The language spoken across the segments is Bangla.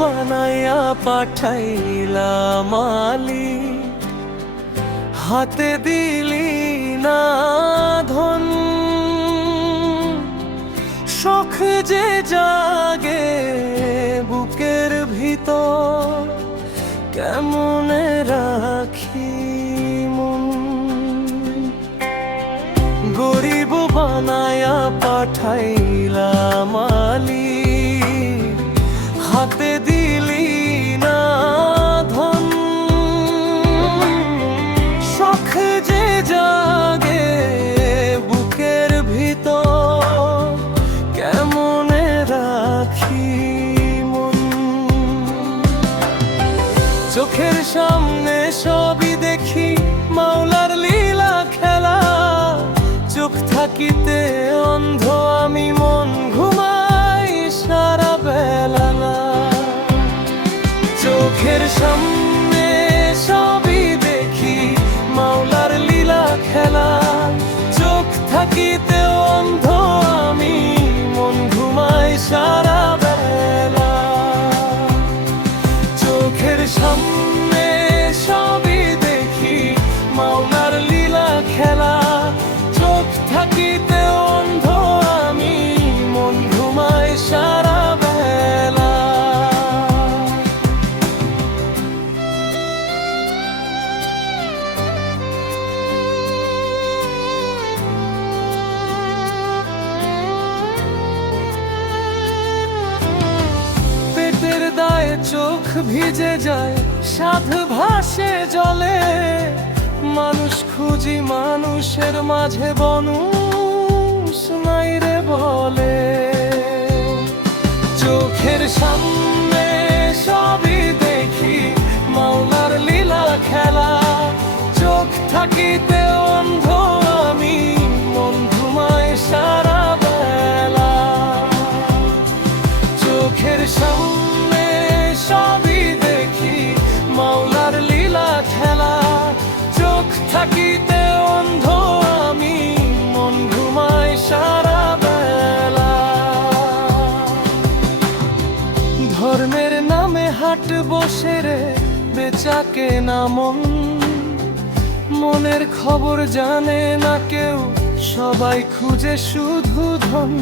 বানাইয়া পাঠাইলাম মালি, হাতে দিলি না ধন। শখ যে জাগে বুকের ভিতর, কেমনে রাখি মন। গরিব বানায়া পাঠাইলাম মালি, হাতে দিলি না ধন। শখ যে জাগে বুকের ভিতর, কেমনে রাখি মন। চোখের সামনে সবই দেখি মাওলার লীলা খেলা, চোখ থাকিতে অন্ধ আমি, মন ঘুমাই সারা বেলা। চোখের সামনে সবই দেখি মাওলার লীলা খেলা, চোখ থাকিতে অন্ধ আমি, মন ঘুমাই সারা বেলা। চোখের সামনে সবই দেখি মাওলার লীলা খেলা, চোখ থাকিতে অন্ধ আমি, মন ঘুমাই সারা বেলা। পেটের দায়ে চোখ ভিজে যায়, সাধ ভাসে জলে। মানুষ খুঁজি মানুষের মাঝে, বনুষ নাই রে বলে। চোখের সামনে সবই দেখি মাওলার লীলা খেলা, চোখ থাকিতে অন্ধ আমি, মন ঘুমাই সারা বেলা। চোখের সামনে সবই দেখি মাওলার লীলা খেলা, চোখ থাকিতে অন্ধ আমি, মন ঘুমাই সারা বেলা। ধর্মের নামে হাট বসে রে বেচাকে না মন, মনের খবর জানে না কেউ, সবাই খুঁজে শুধু ধন।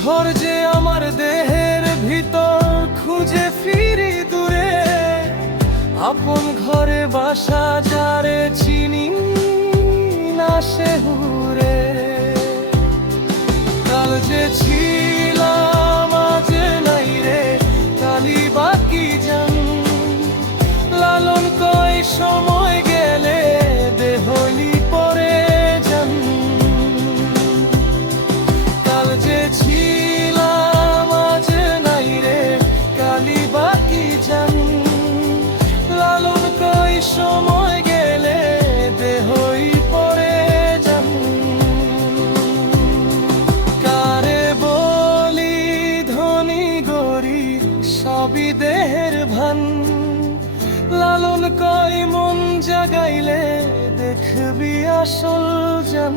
ঘর যে আমার দেহের ভিতর, খুঁজে ফিরি দূরে। আপন ঘরে বাসা যারে চিনি না সে হুরে। কাল যে ছিলাম আজ নাই রে, কালি বাকি জান। লালন কয় সময় গেলে দেহলি পরে যান। কাল যে ছিলাম আজ নাই রে, কালি বাকি জান। লালন কয় সময় গেলে দেহই পরে যান। কারে বলি ধনী গরিব সবই দেহের ভান, লালন কয় মন জাগাইলে দেখবি আসল জান।